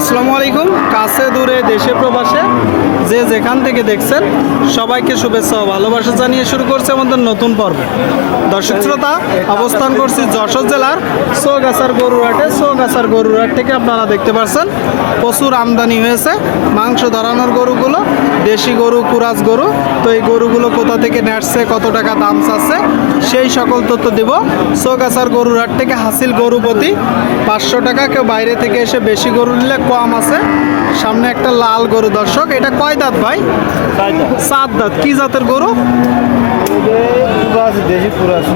আসসালামু আলাইকুম। কাছে দূরে দেশে প্রবাসে যে যেখান থেকে দেখছেন সবাইকে শুভেচ্ছা ও ভালোবাসা জানিয়ে শুরু করছে আমাদের নতুন পর্ব। দর্শক শ্রোতা, অবস্থান করছি যশোর জেলার চৌগাছার গরুরহাটে। চৌগাছার গরুরহাট থেকে আপনারা দেখতে পাচ্ছেন প্রচুর আমদানি হয়েছে মাংস ধরানোর গরুগুলো, দেশি গরু, কুরাজ গরু। তো এই গরুগুলো কোথা থেকে নেটছে, কত টাকা দাম চাচ্ছে, সেই সকল তথ্য দিব। চৌগাছার গরুরহাট থেকে হাসিল গরু প্রতি 500 টাকা। কেউ বাইরে থেকে এসে বেশি গরু নিলে কম আছে। সামনে একটা লাল গরু। দর্শক, এটা কয় দাঁত ভাই? 7 দাঁত। কি জাতের গরু?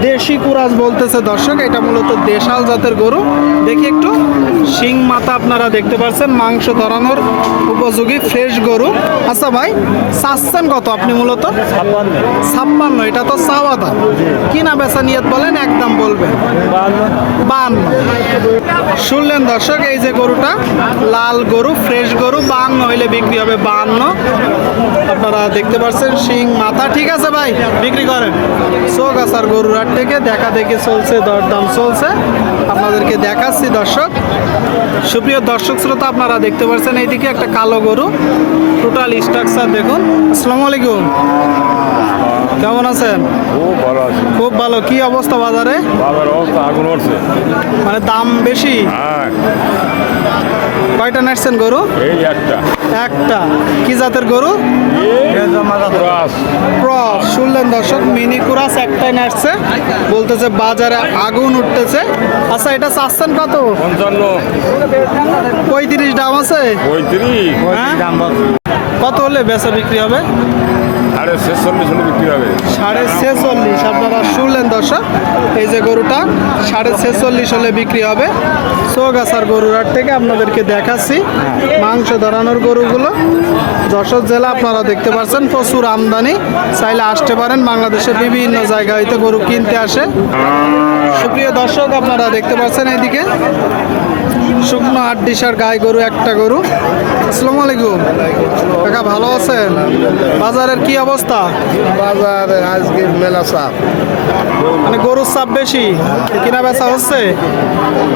দেশি কুরাজ বলতেছে দর্শক। এটা মূলত দেশাল জাতের গরু। দেখি একটু শিং মাথা আপনারা দেখতে পাচ্ছেন, মাংস ধরানোর উপযোগী ফ্রেশ গরু। আচ্ছা ভাই, চাচ্ছেন কত আপনি? মূলত 56। এটা তো চাওয়া দাম। কিনা বেচা নিয়ত বলেন, একদম বলবেন 52। শুনলেন দর্শক, এই যে গরুটা লাল গরু, ফ্রেশ গরু, 52 হইলে বিক্রি হবে। 52 আপনারা দেখতে পাচ্ছেন, শিং মাথা। ঠিক আছে ভাই, বিক্রি করেন। চৌগাছার গরুরহাট থেকে দেখা দেখি চলছে, দরদাম চলছে, আপনাদেরকে দেখাচ্ছি দর্শক। সুপ্রিয় দর্শক শ্রোতা, আপনারা দেখতে পাচ্ছেন এইদিকে একটা কালো গরু, টোটাল স্ট্রাকচার দেখুন। আসসালামু আলাইকুম, কেমন আছেন? খুব ভালো আছে। খুব ভালো। কি অবস্থা বাজারে? বাবার অবস্থা আগুন উঠছে। মানে দাম বেশি? হ্যাঁ, কয়টা নাচছেন গরু? এই একটা একটা। কি জাতের গরু? ক্রস। ক্রস। শুনলেন দর্শক, মিনি কুরাস একটাই নাচছে, বলতেছে বাজারে আগুন উঠতেছে। আচ্ছা, এটা চাচ্ছেন কত? 55, 35 দাম আছে। 35, হ্যাঁ? কত হলে বেচা বিক্রি হবে? 46 হলে বিক্রি হবে। 46.5। আপনারা শুনলেন দর্শক, এই যে গরুটা 46.5 হলে বিক্রি হবে। চৌগাছার গরুরহাট থেকে আপনাদেরকে দেখাচ্ছি মাংস ধরানোর গরুগুলো। যশোর জেলা আপনারা দেখতে পাচ্ছেন, প্রচুর আমদানি। চাইলে আসতে পারেন, বাংলাদেশের বিভিন্ন জায়গা হইতে গরু কিনতে আসে। সুপ্রিয় দর্শক, আপনারা দেখতে পাচ্ছেন এইদিকে শুকনো হাড্ডিসার গাই গরু, একটা গরু। আসসালামু আলাইকুম কাকা, ভালো আছেন? বাজারের কি অবস্থা? বাজার আজকে মেলা চাপ, মানে গরুর চাপ বেশি, কিনা বেচা হচ্ছে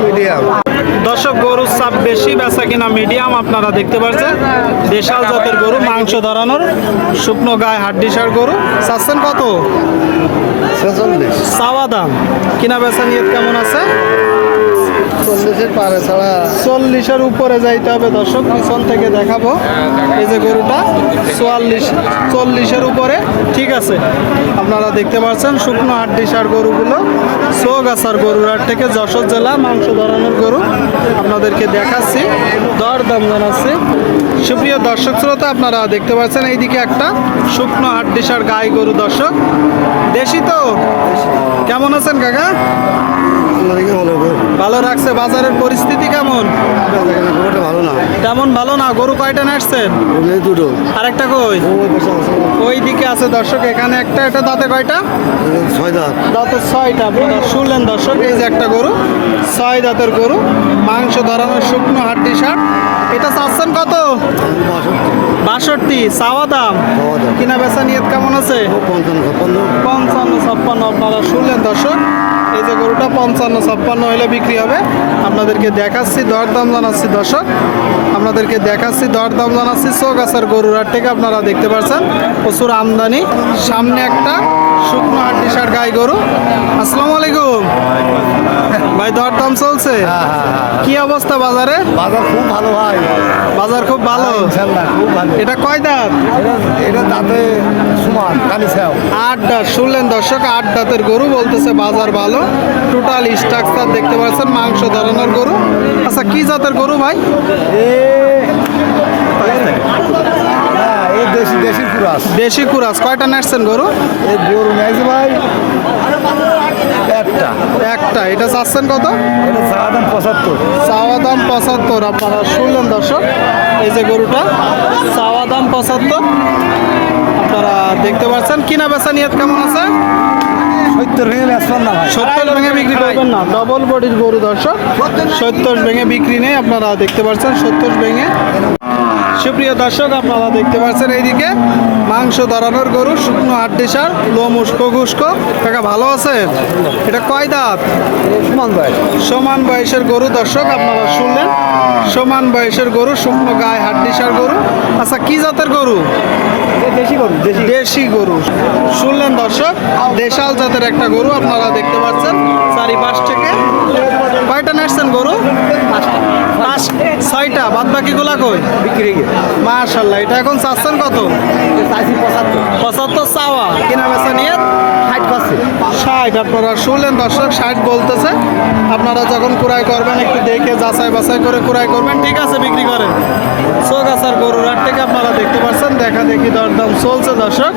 মিডিয়াম। দর্শক, গরুর চাপ বেশি, বেচা কিনা মিডিয়াম। আপনারা দেখতে পাচ্ছেন দেশাল জাতের গরু, মাংস ধরানোর শুকনো গায়ে হাড্ডিসার গরু। চাচ্ছেন কত? 46, চাওয়া দাম। কিনা বেচা নিয়ত কেমন আছে? 40-এর পারে ছাড়া 40-এর উপরে যাইতে হবে দর্শক। পিছন থেকে দেখাবো, এই যে গরুটা 40-এর উপরে। ঠিক আছে, আপনারা দেখতে পাচ্ছেন শুকনো হাড্ডিসার গরুগুলো চৌগাছার গরুরহাট থেকে, যশোর জেলা, মাংস ধরানোর গরু আপনাদেরকে দেখাচ্ছি, দরদাম জানাচ্ছি। সুপ্রিয় দর্শক শ্রোতা, আপনারা দেখতে পাচ্ছেন এইদিকে একটা শুকনো হাড্ডিসার গাই গরু। দর্শক, দেশি তো? কেমন আছেন কাকা? ভালো রাখছে। বাজারের পরিস্থিতি কেমন? ভালো না, তেমন ভালো না। গরু কয়টা নাচছেন? দুটো। আরেকটা কই? ওই দিকে আছে দর্শক। এখানে একটা। এটা দাঁতে কয়টা? 6 দাঁত। দাঁতে 6টা। আপনারা শুনলেন দর্শক, এই যে একটা গরু, 6 দাঁতের গরু, মাংস ধরানোর শুকনো হাড্ডি শার্ট। এটা চাচ্ছেন কত? 62 চাওয়া দাম। কিনা বেচা নিয়ত কেমন আছে? 55-56। আপনারা শুনলেন দর্শক, এই যে গরুটা 55-56 হলে বিক্রি হবে। আপনাদেরকে দেখাচ্ছি, দরদাম জানাচ্ছি দর্শক, আপনাদেরকে দেখাচ্ছি, দরদাম জানাচ্ছি। চৌগাছার গরুরহাট থেকে আপনারা দেখতে পাচ্ছেন প্রচুর আমদানি। সামনে একটা শুকনো হাড্ডিসার গাই গরু। আসসালামু আলাইকুম ভাই, দরদাম চলছে? কি অবস্থা বাজারে? বাজার খুব ভালো ভাই, বাজার খুব ভালো। ইনশাআল্লাহ খুব ভালো। এটা কয় দাঁত? এটা দাঁতে সমান, কালি ছাও। 8 দাঁত। শুনলেন দর্শক, 8 দাঁতের গরু, বলতেছে বাজার ভালো। টোটাল স্ট্রাকচার দেখতে পাচ্ছেন, মাংস ধরানোর গরু। আচ্ছা, কি জাতের গরু ভাই? দেশি কুরাস। দেশি কুরাস। কয়টা নাচছেন গরু? এই গরু নেছে ভাই একটা। একটা। এটা চাচ্ছেন কত? এটা চাওয়া দাম 75। চাওয়া দাম 75। আপনারা শুনলেন দর্শক, এই যে গরুটা চাওয়া দাম 75 আপনারা দেখতে পাচ্ছেন। কিনা বেচা নিয়ত কেমন আছে? 70 ভেঙে বেচবেন না ভাই, 70 ভেঙে বিক্রি করবেন না। ডবল বডির গরু দর্শক, 70 ভেঙে বিক্রি নেই। আপনারা দেখতে পাচ্ছেন 70 ভেঙে। সুপ্রিয় দর্শক, আপনারা দেখতে পাচ্ছেন এইদিকে মাংস ধরানোর গরু, শুকনো হাড্ডিসার, লোম উস্কো ঘুস্কো। কাকা ভালো আছে? এটা কয় দাঁত? সমান ভাই। সমান বয়সের গরু দর্শক, আপনারা শুনলেন। সমান বয়সের গরু, শুকনো গায়ে হাড্ডিসার গরু। আচ্ছা, কি জাতের গরু? দেশি গরু দেশি দেশি গরু। শুনলেন দর্শক, দেশাল জাতের একটা গরু আপনারা দেখতে পাচ্ছেন চারিপাশ থেকে। কয়টা নেসছেন গরু? পাঁচ, ছয়টা। বাদ বাকিগুলা কই? বিক্রি গিয়ে মাশাল্লাহ। এটা এখন চাচ্ছেন কত? চাইছি 75 75 চাওয়া, কেনা বেচা নিয়ে 60%। 60। আপনারা শুনলেন দর্শক, 60 বলতেছে। আপনারা যখন ক্রয় করবেন একটু দেখে যাচাই বাছাই করে ক্রয় করবেন, ঠিক আছে? বিক্রি করেন। চৌগাছার গরুর হাট থেকে আপনারা দেখতে পাচ্ছেন দেখা দেখি দরদাম চলছে দর্শক।